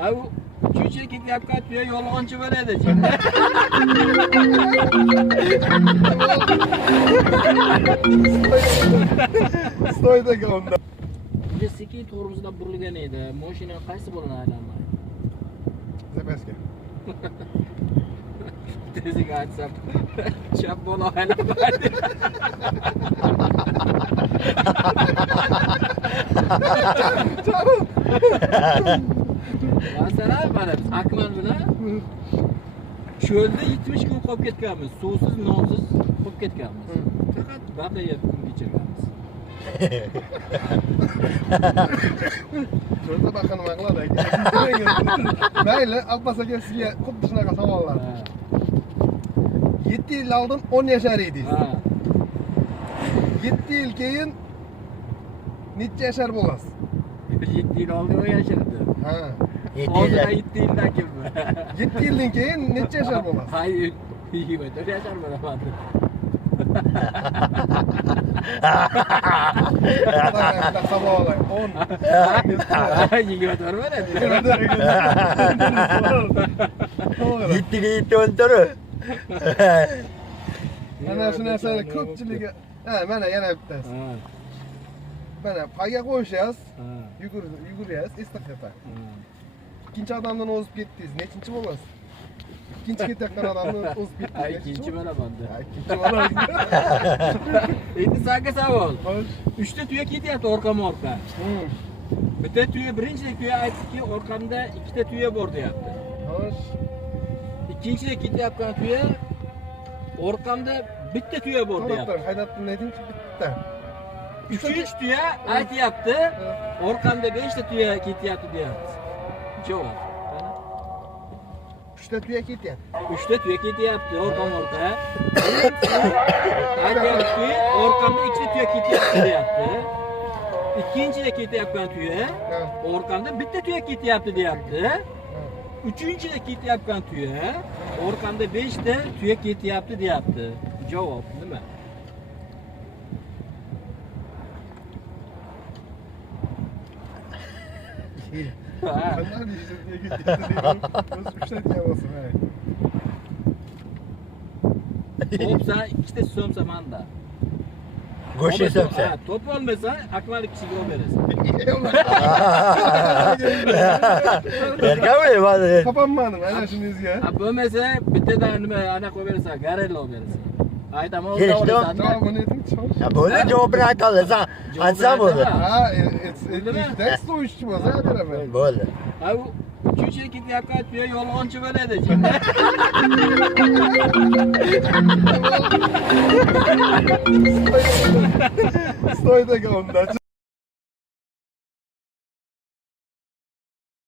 Abi üçüncü kitap katıyor yolğuncu böyle de şimdi. Stoydagi onda. Bize siki to'g'rimizdan burilgan edi. Mashina qaysi bo'lini aylanmaydi. Zapaska. Teziga aytsam, chap bo'la aylanmaydi. Masalan, mana biz Akmal bilan cho'lda 70 kun qolib ketganmiz. Suvsiz, nonsiz qolib ketganmiz. Faqat baqa yeb kun kechirganmiz. Cho'lda baqa nima qiladi? Mayli, Abbas aka sizga xuddi shunaqa savollar. 7 yil oldin 10 yashar edingiz. Ha. 7 yil keyin necha yashar bo'lasiz? 7 yil oldin o yashardi. Ha. Hozir 7 yildan keyin. 7 yildan keyin necha yashar bo'lasiz? Hayır, 24 yashar bo'laman. Qanaqa savol? 10. 24 bo'ladi. To'g'ri. 7'ga 7 o'ltirib. Mana shu narsani ko'pchiligi, ha, mana yana bittasi. Ha. Mana paga qo'yishyapsiz, Ha. yuguryapsiz, estafeta. Ikkinchi odamdan o'zib ketdingiz, nechinchi bo'lasiz? Ikkinchi ketayotgan odamdan o'zib Ha, ketdingiz. ikkinchi bo'laman. Ha, ikkinchi bo'lasiz. Endi senga savol. Xo'sh. 3 ta tuya ketyapti orqama-orqa. Bitta tuya, birinchi tuya aytdiki, orqamda 2 ta tuya bor deyapti. Xo'sh. Ikkinchida ketayotgan tuya orqamda bitta tuya bor deyapti. To'g'ri, haydabdim dedingki bitta. Uchinchi tuya aytyapti, orqamda 5 ta tuya ketyapti deyapti. Javob. 3 ta tuya ketyapti. 3 ta tuya ketyapti orqama-orqa. Aytyapti, orqamda 2 ta tuya ketyapti deyapti. Ikkinchida ketayotgan tuya orqamda bitta tuya ketyapti deyapti. Uchinchida ketayotgan tuya orqamda 5 ta tuya ketyapti deyapti. Javob nima? Ha. Qanday deysiz, nega ketyapti? O'z 3 ta tuya bo'lsin, ha. Topsa 2 ta so'msa manda. Go'sht yesamsa. Ha, top olmasa Akmal kishiga olib berasan. Erkami hadi. Topolmadim ana shuningizga. Ha, bo'lmasa bittadan nima ana qo'yib berasan, garella olib berasan. Aytaman, Kelishdi. olasan. Javobini ayting, chop. Ya böyle cevabını akallasan. Açsam olur. Ha, it's so'yishchi bo'lsa beraman. Böyle. Ha, u uchinchi ketayotgan tuya yolg'onchi bo'ladi şimdi. Stoydagi onda.